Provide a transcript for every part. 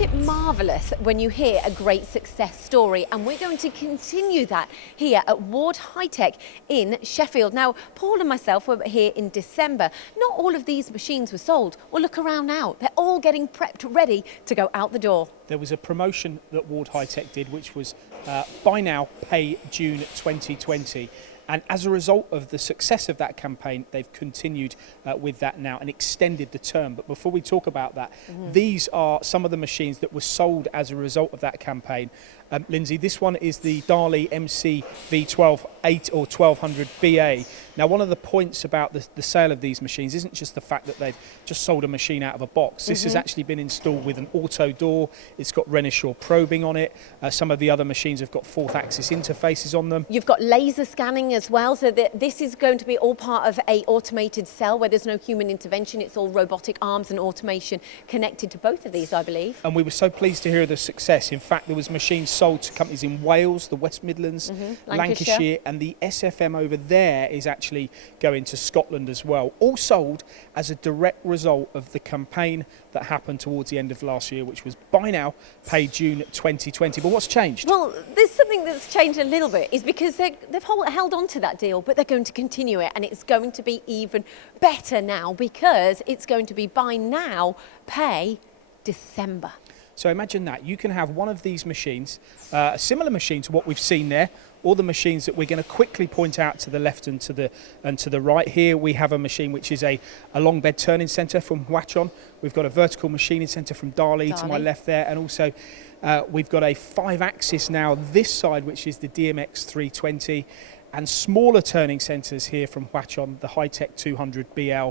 Isn't it marvellous when you hear a great success story? And we're going to continue that here at Ward High Tech in Sheffield. Now, Paul and myself were here in December. Not all of these machines were sold. Well, look around now. They're all getting prepped, ready to go out the door. There was a promotion that Ward High Tech did, which was buy now, pay June 2020. And as a result of the success of that campaign, they've continued with that now and extended the term. But before we talk about that, these are some of the machines that were sold as a result of that campaign. Lyndsey, this one is the Dali MC V12 8 or 1200 BA. Now, one of the points about the sale of these machines isn't just the fact that they've just sold a machine out of a box. This has actually been installed with an auto door. It's got Renishaw probing on it. Some of the other machines have got fourth axis interfaces on them. You've got laser scanning as well, so that this is going to be all part of a automated cell where there's no human intervention. It's all robotic arms and automation connected to both of these, I believe. And we were so pleased to hear the success. In fact, there was machines sold to companies in Wales, the West Midlands, Lancashire, and the SFM over there is actually going to Scotland as well. All sold as a direct result of the campaign that happened towards the end of last year, which was buy now, pay June 2020. But what's changed? Well, there's something that's changed a little bit, is because they've held on to that deal, but they're going to continue it, and it's going to be even better now because it's going to be buy now, pay December. So imagine that. You can have one of these machines, a similar machine to what we've seen there, all the machines that we're going to quickly point out to the left and to the right. Here we have a machine which is a long bed turning centre from Huachon. We've got a vertical machining centre from Dali to my left there, and also we've got a 5-axis now this side, which is the DMX 320. And smaller turning centres here from Huachon, the High-Tech 200 BL.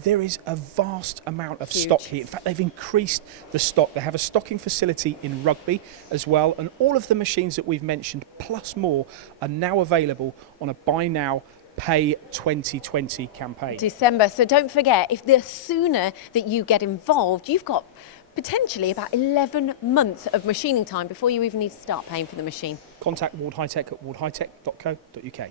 There is a vast amount of stock here. In fact, they've increased the stock. They have a stocking facility in Rugby as well. And all of the machines that we've mentioned, plus more, are now available on a buy now, pay 2020 campaign. December. So don't forget, if the sooner that you get involved, you've got potentially about 11 months of machining time before you even need to start paying for the machine. Contact Ward High Tech at wardhightech.co.uk.